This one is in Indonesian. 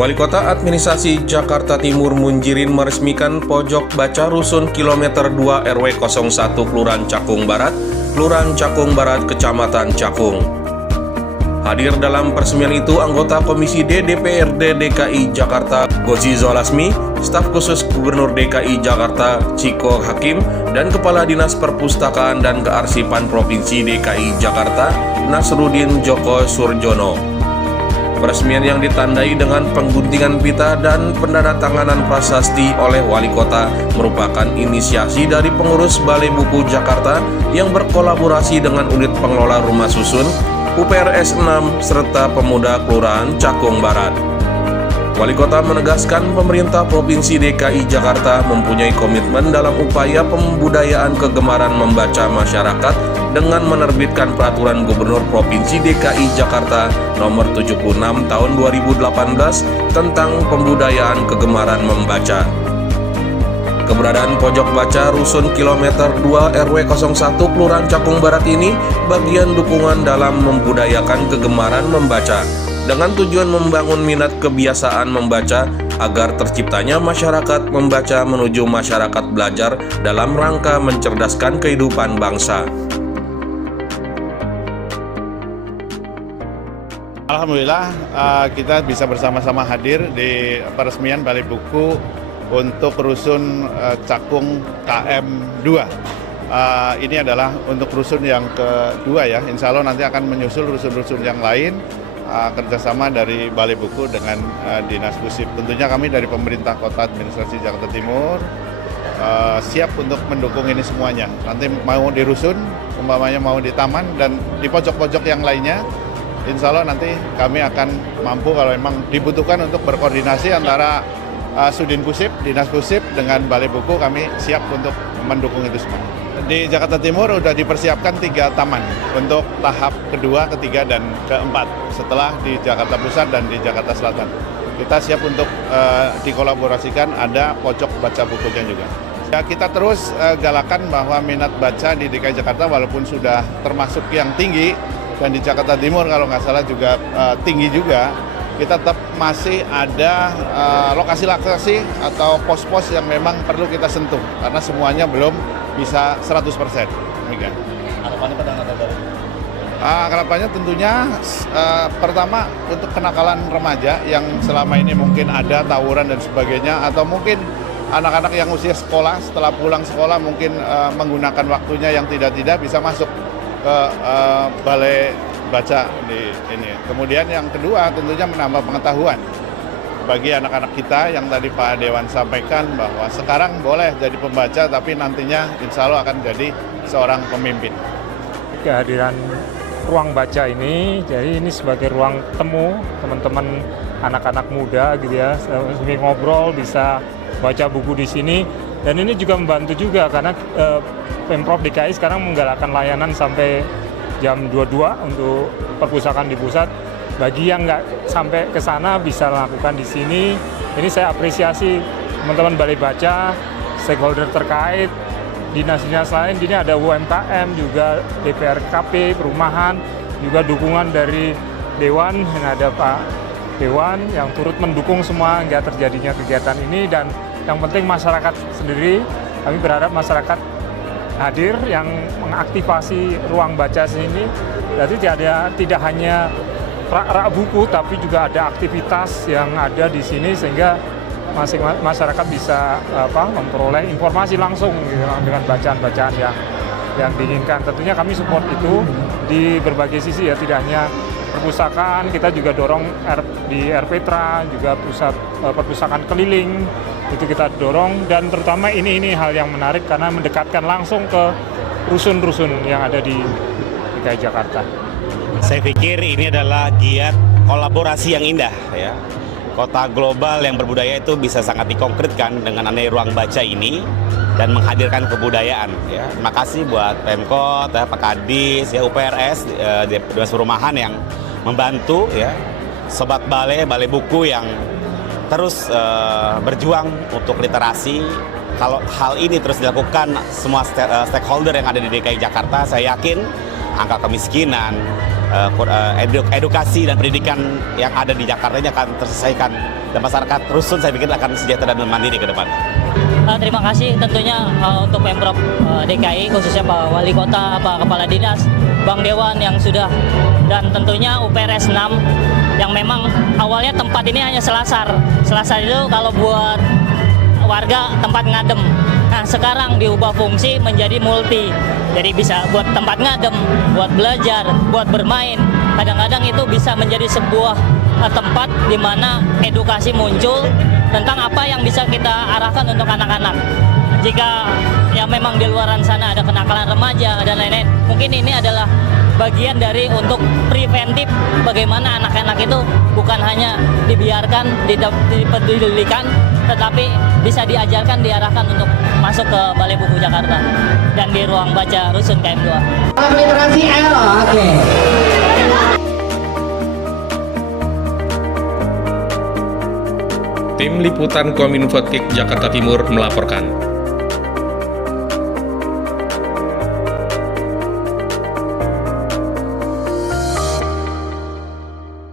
Wali Kota Administrasi Jakarta Timur Munjirin meresmikan pojok baca rusun kilometer 2 RW 01 Kelurahan Cakung Barat, Kecamatan Cakung. Hadir dalam peresmian itu anggota Komisi D DPRD DKI Jakarta Gozi Zolasmi, staf khusus Gubernur DKI Jakarta Ciko Hakim, dan Kepala Dinas Perpustakaan dan Kearsipan Provinsi DKI Jakarta Nasruddin Joko Surjono. Peresmian yang ditandai dengan pengguntingan pita dan pendandatanganan prasasti oleh Wali Kota merupakan inisiasi dari pengurus Balai Buku Jakarta yang berkolaborasi dengan unit pengelola rumah susun, UPRS 6, serta pemuda Kelurahan Cakung Barat. Wali Kota menegaskan pemerintah Provinsi DKI Jakarta mempunyai komitmen dalam upaya pembudayaan kegemaran membaca masyarakat dengan menerbitkan Peraturan Gubernur Provinsi DKI Jakarta Nomor 76 Tahun 2018 tentang pembudayaan kegemaran membaca. Keberadaan pojok baca rusun kilometer 2 RW 01 Kelurahan Cakung Barat ini bagian dukungan dalam membudayakan kegemaran membaca dengan tujuan membangun minat kebiasaan membaca agar terciptanya masyarakat membaca menuju masyarakat belajar dalam rangka mencerdaskan kehidupan bangsa. Alhamdulillah kita bisa bersama-sama hadir di peresmian Balai Buku untuk rusun Cakung KM2. Ini adalah untuk rusun yang kedua ya, insya Allah nanti akan menyusul rusun-rusun yang lain kerjasama dari Balai Buku dengan Dinas Pusip. Tentunya kami dari pemerintah Kota Administrasi Jakarta Timur siap untuk mendukung ini semuanya. Nanti mau di rusun, umpamanya mau di taman, dan di pojok-pojok yang lainnya, insya Allah nanti kami akan mampu kalau memang dibutuhkan untuk berkoordinasi antara Sudin Pusip, Dinas Pusip dengan Balai Buku, kami siap untuk mendukung itu semua. Di Jakarta Timur sudah dipersiapkan 3 taman untuk tahap kedua, ketiga, dan keempat setelah di Jakarta Pusat dan di Jakarta Selatan. Kita siap untuk dikolaborasikan, ada pojok baca bukunya juga. Ya, kita terus galakan bahwa minat baca di DKI Jakarta walaupun sudah termasuk yang tinggi, dan di Jakarta Timur kalau nggak salah juga tinggi juga, kita tetap masih ada lokasi-lokasi atau pos-pos yang memang perlu kita sentuh karena semuanya belum bisa 100%. Harapannya pada anak baru? Harapannya tentunya pertama untuk kenakalan remaja yang selama ini mungkin ada tawuran dan sebagainya, atau mungkin anak-anak yang usia sekolah setelah pulang sekolah mungkin menggunakan waktunya yang tidak bisa masuk ke balai baca di ini. Kemudian yang kedua tentunya menambah pengetahuan bagi anak-anak kita yang tadi Pak Dewan sampaikan bahwa sekarang boleh jadi pembaca tapi nantinya insya Allah akan jadi seorang pemimpin. Kehadiran ruang baca ini, jadi ini sebagai ruang temu teman-teman anak-anak muda gitu ya, sambil ngobrol bisa baca buku di sini, dan ini juga membantu juga karena Pemprov DKI sekarang menggalakkan layanan sampai jam 22 untuk perpustakaan di pusat. Bagi yang nggak sampai ke sana bisa lakukan di sini. Ini saya apresiasi teman-teman Balai Baca, stakeholder terkait, dinas-dinas lain. Ini ada UMKM, juga DPRKP, perumahan, juga dukungan dari Dewan, yang ada Pak Dewan yang turut mendukung semua hingga terjadinya kegiatan ini. Dan yang penting masyarakat sendiri, kami berharap masyarakat hadir yang mengaktifasi ruang baca sini. Jadi tidak hanya rak-rak buku, tapi juga ada aktivitas yang ada di sini sehingga masyarakat bisa memperoleh informasi langsung gitu, dengan bacaan-bacaan yang diinginkan. Tentunya kami support itu di berbagai sisi ya, tidak hanya perpustakaan, kita juga dorong di RPTRA, juga pusat perpustakaan keliling, itu kita dorong, dan terutama ini hal yang menarik karena mendekatkan langsung ke rusun-rusun yang ada di DKI Jakarta. Saya pikir ini adalah giat kolaborasi yang indah ya. Kota global yang berbudaya itu bisa sangat dikonkretkan dengan adanya ruang baca ini dan menghadirkan kebudayaan ya. Terima kasih buat Pemkot, Pak Kadis, ya, UPRS, Dinas Perumahan yang membantu ya. Sobat Balai Buku yang terus berjuang untuk literasi. Kalau hal ini terus dilakukan semua stakeholder yang ada di DKI Jakarta, saya yakin angka kemiskinan, edukasi dan pendidikan yang ada di Jakarta ini akan terselesaikan dan masyarakat rusun saya pikir akan sejahtera dan mandiri ke depan. Terima kasih tentunya untuk Pemprov DKI, khususnya Pak Wali Kota, Pak Kepala Dinas, Bang Dewan yang sudah, dan tentunya UPRS 6 yang memang awalnya tempat ini hanya selasar. Selasar itu kalau buat warga tempat ngadem. Nah sekarang diubah fungsi menjadi multi. Jadi bisa buat tempat ngadem, buat belajar, buat bermain. Kadang-kadang itu bisa menjadi sebuah tempat di mana edukasi muncul tentang apa yang bisa kita arahkan untuk anak-anak. Jika ya memang di luaran sana ada kenakalan remaja dan lain-lain, mungkin ini adalah bagian dari untuk preventif bagaimana anak-anak itu bukan hanya dibiarkan, dipedulikan, tetapi bisa diajarkan, diarahkan untuk masuk ke Balai Buku Jakarta dan di ruang baca Rusun KM2. Literasi L, oke. Tim Liputan Kominfo Jakarta Timur melaporkan.